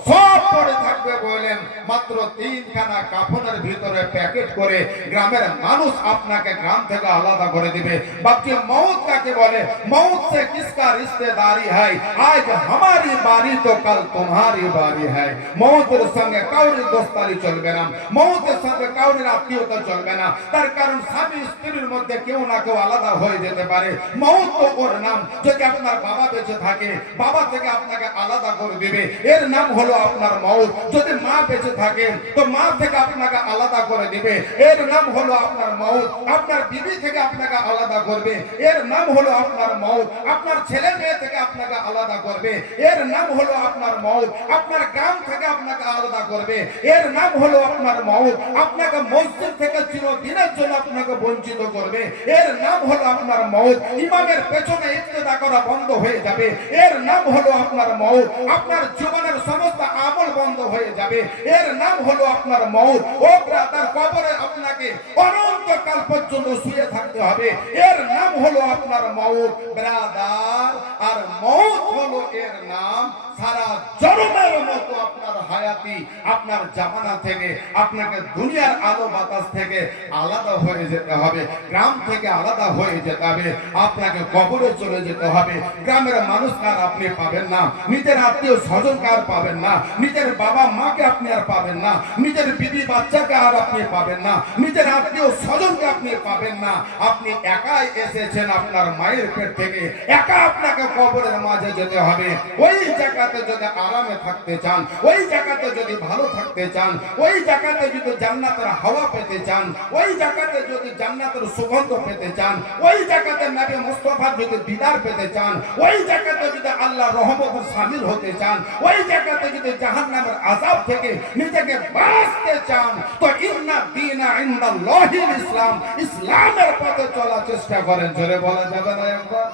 সব পড়ে থাকবে। বলেন মাত্র 3খানা কাফনের ভিতরে প্যাকেট করে গ্রামের মানুষ আপনাকে গ্রাম থেকে আলাদা করে দিবে। বাকি মौत কাকে বলে? मौत से किसका रिश्तेदारी है? आज हमारी बारी तो कल तुम्हारी बारी है। মौতের সঙ্গে কাউরি দোস্তারি চলবে না, মौতের সঙ্গে কাউরি আত্মীয়তা চলবে না। তার কারণ স্বামী স্ত্রীর মধ্যে কেউ না কেউ আলাদা হয়ে যেতে পারে। মौत তো ওর নাম। যদি আপনার বাবা বেঁচে থাকে, বাবা থেকে আপনাকে আলাদা করে দিবে, এর নাম হলো আপনার মौत। যদি মা বেঁচে থাকে তো মা থেকে আপনাকে আলাদা করে দিবে, এর নাম হলো আপনার মौत। আপনার বিবি থেকে আপনাকে আলাদা করবে, এর নাম হলো আপনার মौत। আপনার ছেলে মেয়ে থেকে আপনাকে আলাদা করবে, এর নাম হলো আপনার মौत। আপনার গ্রাম থেকে আপনাকে আলাদা করবে, এর নাম হলো আপনার মौत। আপনাকে মসজিদ থেকে চিরদিনের জন্য আপনাকে বঞ্চিত করবে, এর নাম হলো আপনার মौत। ইমামের পেছনে ইক্তেদা করা বন্ধ হয়ে যাবে, এর নাম হলো আপনার মौत। আপনার জীবনের সমস্ত আমল বন্ধ হয়ে যাবে, এর নাম হলো আপনার মौत। ও ব্রাদার, কবরে আপনাকে অনন্তকাল পর্যন্ত শুয়ে থাকতে হবে, এর নাম হলো আপনার মौत। ব্রাদার, আর মौत হলো এর নাম। সারা জনমের মতো আপনার হায়াতি, আপনার জামানা থেকে আপনাকে দুনিয়ার আলো বাতাস থেকে আলাদা হয়ে যেতে হবে, গ্রাম থেকে আলাদা হয়ে যেতে হবে, আপনাকে কবরে চলে যেতে হবে। গ্রামের মানুষকে আর আপনি পাবেন না, নিজের আত্মীয় স্বজনকে আর পাবেন না, নিজের বাবা মাকে আপনি আর পাবেন না, নিজের বিবি বাচ্চাকে আর আপনি পাবেন না, নিজের আত্মীয় স্বজনকে আপনি পাবেন না। আপনি একাই এসেছেন আপনার মায়ের পেট থেকে, একা আপনাকে কবরের মাঝে যেতে হবে। ওই জায়গাতে যদি আরামে থাকতে চান, ওই জায়গাতে যদি ভালো থাকতে চান, ওই জায়গাতে যদি জান্নাতের হাওয়া পেতে চান, ওই জায়গাতে যদি জান্নাতের সুগন্ধ পেতে চান, ওই জায়গাতে নবী মুস্তাফার যদি দিদার পেতে চান, ওই জায়গাতে যদি আল্লাহর রহমতে শামিল হতে চান, ওই জায়গাতে যদি জাহান্নামের আযাব থেকে নিজেকে বাঁচতে চান, তো ইন্না দীনা ইনদাল্লাহিল ইসলাম, ইসলামের পথে চলার চেষ্টা করেন। জোরে বলা যাবে না একবার?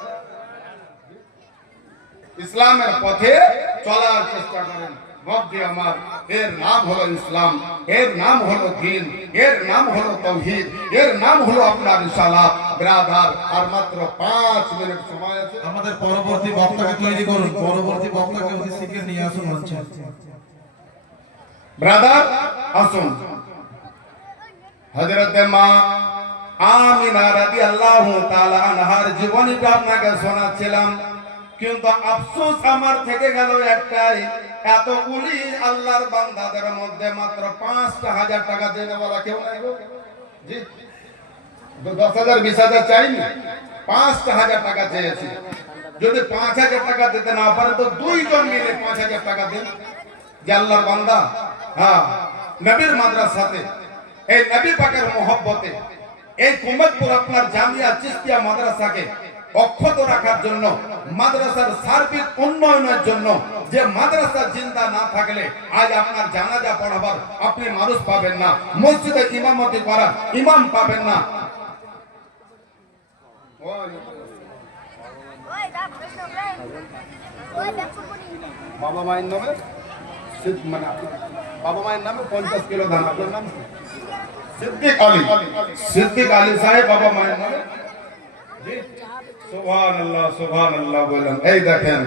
ইসলামের পথে চলার চেষ্টা করেন। বাপজি আমার, এর নাম হলো ইসলাম, এর নাম হলো দ্বীন, এর নাম হলো তাওহীদ, এর নাম হলো আপনার রিসালাত। ব্রাদার, আর মাত্র 5 মিনিট সময় আছে। আমাদের পরবর্তী বক্তাকে তৈরি করুন, পরবর্তী বক্তাকে অতি শীঘ্র নিয়ে আসুন মঞ্চে। ব্রাদার আসুন, হযরত মা আমিনা রাদিয়াল্লাহু তাআলা আনহার জীবনীটা আপনাকে শোনাচ্ছিলাম, কিন্তু আফসোস আমার থেকে গেল একটাই, এতগুলি আল্লাহর বান্দাদের মধ্যে মাত্র 5,000 টাকা দেনেওয়ালা কেউ নাই গো। জি, 10,000 20,000 চাইনি, 5,000 টাকা চেয়েছি। যদি 5,000 টাকা দিতে না পারে তো 2 জন মিলে 5,000 টাকা দেন। যে আল্লাহর বান্দা, হ্যাঁ, নবীর মাদ্রাসাতে, এই নবী পাকের মহব্বতে, এই কুমতপুর আপনার জামিয়া চিশতিয়া মাদ্রাসাকে অক্ষত রাখার জন্য, মাদ্রাসার সার্বিক উন্নয়নের জন্য, যে মাদ্রাসা জিন্দা না থাকলে আজ আপনার জানাজা পড়াবার আপনি মানুষ পাবেন না, মসজিদে ইমামতি করার ইমাম পাবেন না। বাবা মায়ের নামে বাবা মায়ের নামে 50 কিলো ধান। আপনার নাম সিদ্দিক আলী, সিদ্দিক আলী সাহেব বাবা মায়ের নামে। সুবহানাল্লাহ, সুবহানাল্লাহ বলেন। এই দেখেন,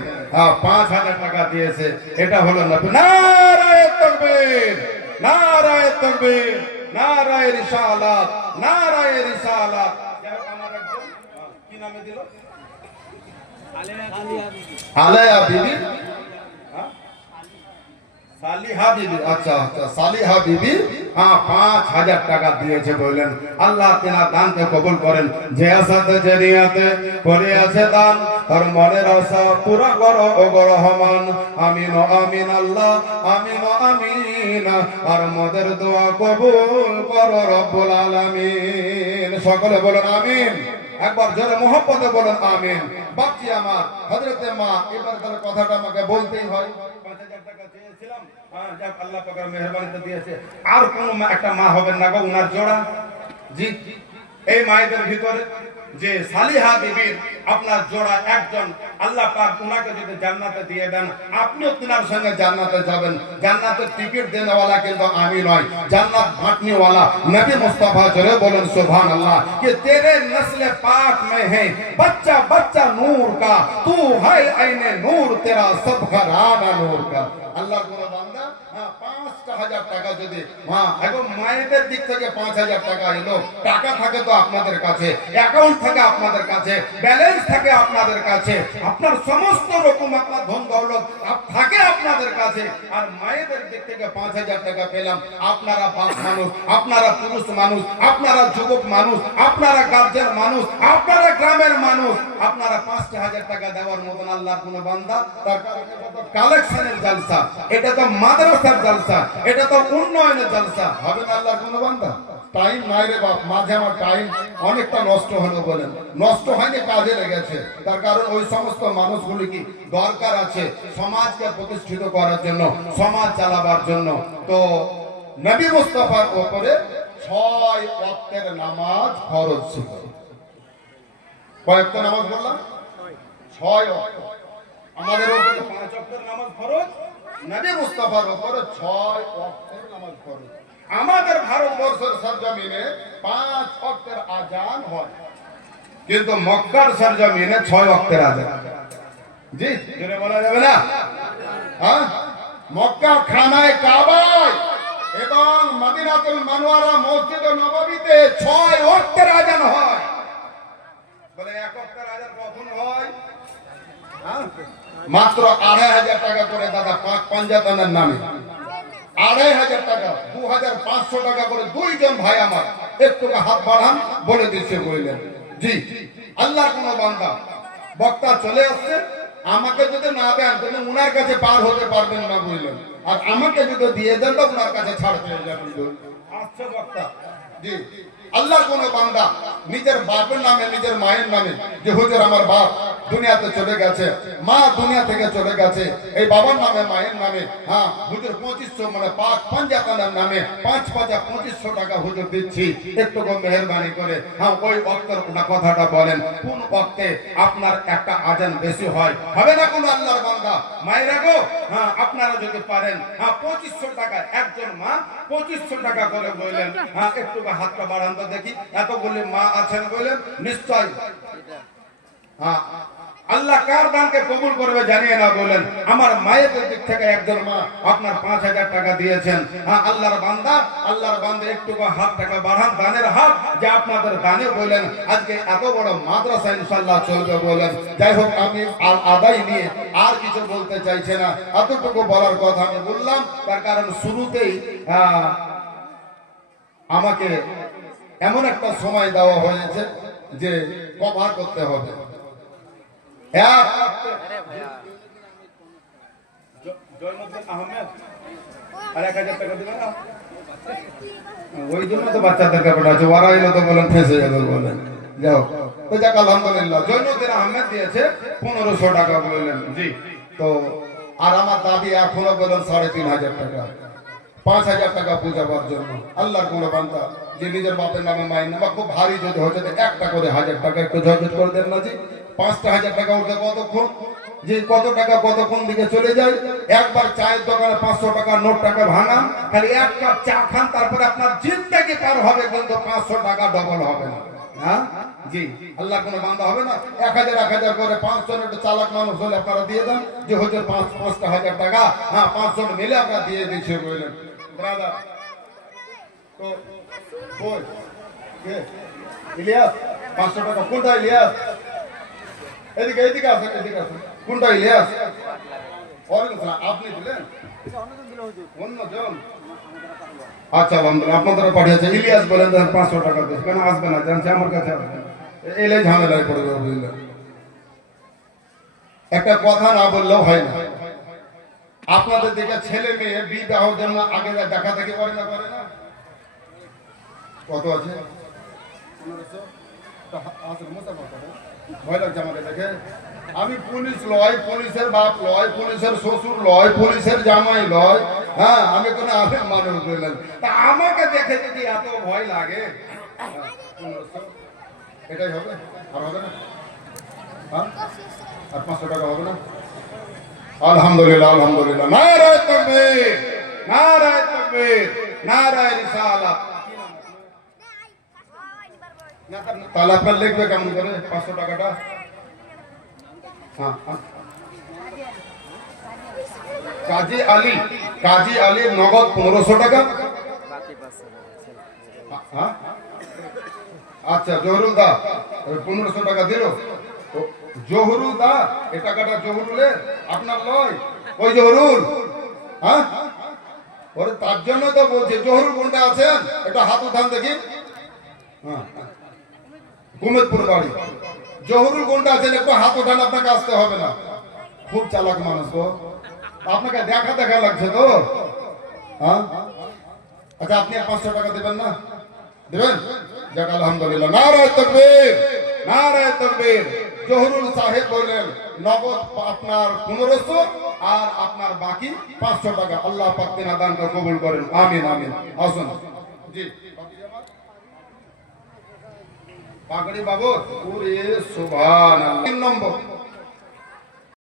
5,000 টাকা দিয়েছে, এটা হলো নবী। নারায়ে তাকবীর, নারায়ে তাকবীর, নারায়ে রিসালাত, নারায়ে রিসালাত। আমার একজন কি নামে দিল? আলেয়া বিবি, সালিহা বিবি, আচ্ছা আচ্ছা, সালিহা বিবি, হ্যাঁ 5,000 টাকা দিয়েছে বললেন। আল্লাহ তেনার দানকে কবুল করেন। যে আশাতে যে নিয়াতে করে আছে দান, তার মনের আশা পুরা করো ও গো রহমান। আমিন ও আমিন আল্লাহ, আমিন ও আমিন। আর মোদের দোয়া কবুল করো রব্বুল আলামিন। সকলে বলেন আমিন। একবার জোরে মোহাম্মতে বলেন আমিন। বাপজি আমার, হযরতে মা, এবার তার কথাটা আমাকে বলতেই হয়। 5,000 টাকা চেয়েছিলাম, হ্যাঁ যাক আল্লাহ পাকের মেহেরবানিতে দিয়েছে। আর কোন একটা মা হবেন না গো উনার জোড়া? জি, এই মায়েদের ভিতরে যে সালিহা বিবির আপনার জোড়া একজন, আল্লাহ পাক উনাকে যদি জান্নাতে দিয়ে দেন, আপনিও তিনার সঙ্গে জান্নাতে যাবেন। জান্নাতের টিকিট দেনেওয়ালা কিন্তু আমি নয়, জান্নাত বাঁটনেওয়ালা নবী মুস্তাফা। জোরে বলেন সুবহানাল্লাহ। कि तेरे नस्ल पाक में है बच्चा बच्चा नूर का, तू है ऐने नूर, तेरा सब घराना नूर का। আল্লাহর কোন বান্দা, হ্যাঁ 5,000 টাকা যদি, হ্যাঁ এখন মায়েদের দিক থেকে 5,000 টাকা এলো, টাকা থাকে তো আপনাদের কাছে, অ্যাকাউন্ট থাকে আপনাদের কাছে, ব্যালেন্স থাকে আপনাদের কাছে, আপনার সমস্ত রকম আপনার ধন দৌলত থাকে আপনাদের কাছে। আর মায়েদের দিক থেকে 5,000 টাকা পেলাম। আপনারা বাপ মানুষ, আপনারা পুরুষ মানুষ, আপনারা যুবক মানুষ, আপনারা গার্জেন মানুষ, আপনারা গ্রামের মানুষ, আপনারা 5,000 টাকা দেওয়ার মতন আল্লাহর কোন বান্দা, তার কালেকশনের জলসা, এটা তো মাদ্রাসার জলসা, এটা তো উন্নয়নের জলসা হবে না আল্লাহর কোন বান্দা? টাইম নাই রে বাপ, মাঝে আমার টাইম অনেকটা নষ্ট হলো বলেন। নষ্ট হয়নি, কাজে লেগেছে। তার কারণ ওই সমস্ত মানুষগুলি কি দরকার আছে সমাজকে প্রতিষ্ঠিত করার জন্য, সমাজ চালাবার জন্য। তো নবী মুস্তাফার উপরে 6 ওয়াক্তের নামাজ ফরজ ছিল। কয়েকটা নামাজ বললাম? 6 ওয়াক্ত। আমাদের উপরে 5 ওয়াক্তের নামাজ ফরজ, নবী মুস্তাফার উপরে 6 ওয়াক্তের নামাজ ফরজ। আমাদের ভারতবর্ষের সরজমিনে 5 ওয়াক্তের আজান হয়, কিন্তু মক্কার সরজমিনে 6 ওয়াক্তের আজান। জি, জোরে বলা যাবে না? হ্যাঁ, মক্কা খানায় কাবায় এবং মদিনাতুল মুনাওয়ারা মসজিদ নববীতে 6 ওয়াক্তের আজান হয়। বলে 1 ওয়াক্তের আজান কখন হয়? হ্যাঁ, মাত্র 2,500 টাকা করে দাদা পাক পাঞ্জাতনের নামে, 2,500 টাকা, 2,500 টাকা করে দুইজন ভাই আমার একটু হাত বাড়ান বলে দিচ্ছে বললেন। জি, আল্লাহর কোন বান্দা, বক্তা চলে আসছে, আমাকে যদি না দেন তাহলে উনার কাছে পার হতে পারবেন না বললেন, আর আমাকে যদি দিয়ে দেন তো উনার কাছে ছাড় পেয়ে যাবেন। আসছে বক্তা, জি, আল্লাহর কোন বান্দা নিজের বাপের নামে, নিজের মায়ের নামে, যে হুজুর আমার বাপ দুনিয়াতে চলে গেছে, মা দুনিয়া থেকে চলে গেছে, এই বাবার নামে মায়ের নামে, হ্যাঁ হুজুর 2500 মানে পাক পাঞ্জাতনের নামে 5,500 টাকা হুজুর দিচ্ছি, একটু মেহেরবানি করে হ্যাঁ ওই ওয়াক্তের কথাটা বলেন। কোন ওয়াক্তে আপনার একটা আজান বেশি হয়? হবে না কোন আল্লাহর বান্দা? মায়েরা গো, হ্যাঁ আপনারা যদি পারেন, হ্যাঁ 2500 টাকা, একজন মা 2500 টাকা করে বললেন, হ্যাঁ একটু হাতটা বাড়ান তো দেখি। এতগুলি মা আছেন বললেন, নিশ্চয় হ্যাঁ আল্লাহ কার দানকে কবুল করবে জানিয়ে না বলেন। আমার মায়ের দিক থেকে একজন মা আপনার 5,000 টাকা দিয়েছেন। হ্যাঁ আল্লাহর বান্দা, আল্লাহর বান্দা একটু হাত টাকা বাড়ান, দানের হাত, যে আপনাদের দানে বলেন আজকে এত বড় মাদ্রাসা ইনশাআল্লাহ চলবে বলেন। যাই হোক, আমি আর আদায় নিয়ে আর কিছু বলতে চাইছি না, এতটুকু বলার কথা আমি বললাম। তার কারণ শুরুতেই আমাকে এমন একটা সময় দেওয়া হয়েছে যে কভার করতে হবে। ওই জন্য তো বাচ্চাদেরকে পাঠাচ্ছে, ওরা এলো তো বলেন ফেঁসে যাবে বলেন। যাও তো যাক, আলহামদুলিল্লাহ জৈনুদ্দিন আহমেদ দিয়েছে 1500 টাকা বললেন। জি, তো আর আমার দাবি এখনো বলেন 3,500 টাকা, 5,000 টাকা পূজাবার জন্য। আল্লাহর কোন বান্দা যে নিজের বাপের নামে মায়ের নামে খুব ভারী যদি হচ্ছে, একটা করে 1,000 টাকা একটু ঝরঝর করে দেন না। জি, 5,000 টাকা উঠতে কতক্ষণ, যে কত টাকা কতক্ষণ দিকে চলে যায়। একবার চায়ের দোকানে 500 টাকা নোট টাকা ভাঙান, খালি এক কাপ চা খান, তারপরে আপনার জিন্দেগি পার হবে, কিন্তু 500 টাকা ডবল হবে না। হ্যাঁ জি, আল্লাহ কোন বান্দা হবে না। 1,000 করে 500 একটু চালাক মানুষ হলে আপনারা দিয়ে দেন যে হুজুর 5,000 টাকা, হ্যাঁ 500 মিলে আপনারা দিয়ে দিচ্ছে বললেন। ব্রাদার তো কই কে ইলিয়াস 500 টাকা কোনটা ইলিয়াস? এদিকে এদিকে আসেন, এদিকে আসেন। কোনটা ইলিয়াস? ওয়ালাইকুম আসসালাম। আপনি দিলেন? অন্যজন? আচ্ছা আলহামদুলিল্লাহ, আপনাদের পাঠিয়েছে। ইলিয়াস বলেন দেন 500 টাকা দিন। কেন আসবে না? জানছে আমার কাছে আসবে না। এলে ঝামেলায় পড়ে যাবে, বুঝলেন? একটা কথা না বললেও হয় না। আপনাদের দিকে ছেলে মেয়ে বিবাহের জন্য আগে দেখা দেখি করে না, করে না? কত আছে? 1500? ভয় লাগছে আমাকে দেখে। আমি পুলিশ লয়, পুলিশের বাপ লয়, পুলিশের শ্বশুর লয়, পুলিশের জামাই লয়। হ্যাঁ, আমি কোনো আলেম মানুষ বললেন, তা আমাকে দেখে যদি এত ভয় লাগে, 1500 এটাই হবে? আর হবে না? হ্যাঁ, আর 500 টাকা হবে না? আলহামদুলিল্লাহ, আলহামদুলিল্লাহ। নারায়ে তাকবীর, নারায়ে তাকবীর, নারায়ে রিসালাত। তাহলে আপনার লিখবে কেমন করে 500 টাকাটা? হ্যাঁ, কাজী আলী, কাজী আলীর নগদ 1500 টাকা। হ্যাঁ, আচ্ছা, জহুরুল দা 1500 টাকা দিল। জহুরুল দা, এই টাকাটা জহুরুলের, আপনার লয়? ওই জহুরুল, হ্যাঁ, ওরে তার জন্য তো বলছি। জহুরুল কোনটা আছেন? এটা হাত উঠান দেখি। হ্যাঁ, কুমেদপুর বাড়ি। জহুরুল কোনটা আছেন? একটু হাত ওঠান, আপনাকে আসতে হবে না। খুব চালাক মানুষ গো, আপনাকে দেখা দেখা লাগছে তো। হ্যাঁ, আচ্ছা, আপনি 500 টাকা দেবেন না? দেবেন? যাক আলহামদুলিল্লাহ। নারায়ে তাকবীর, নারায়ে তাকবীর। জহুরুল সাহেব বললেন নগদ আপনার 1500 আর আপনার বাকি 500 টাকা। আল্লাহ পাক তিনার দানকে কবুল করেন, আমিন আমিন। আসুন জি। পাগড়ি বাবু, ওরে সুবহানাল্লাহ। 3 নম্বর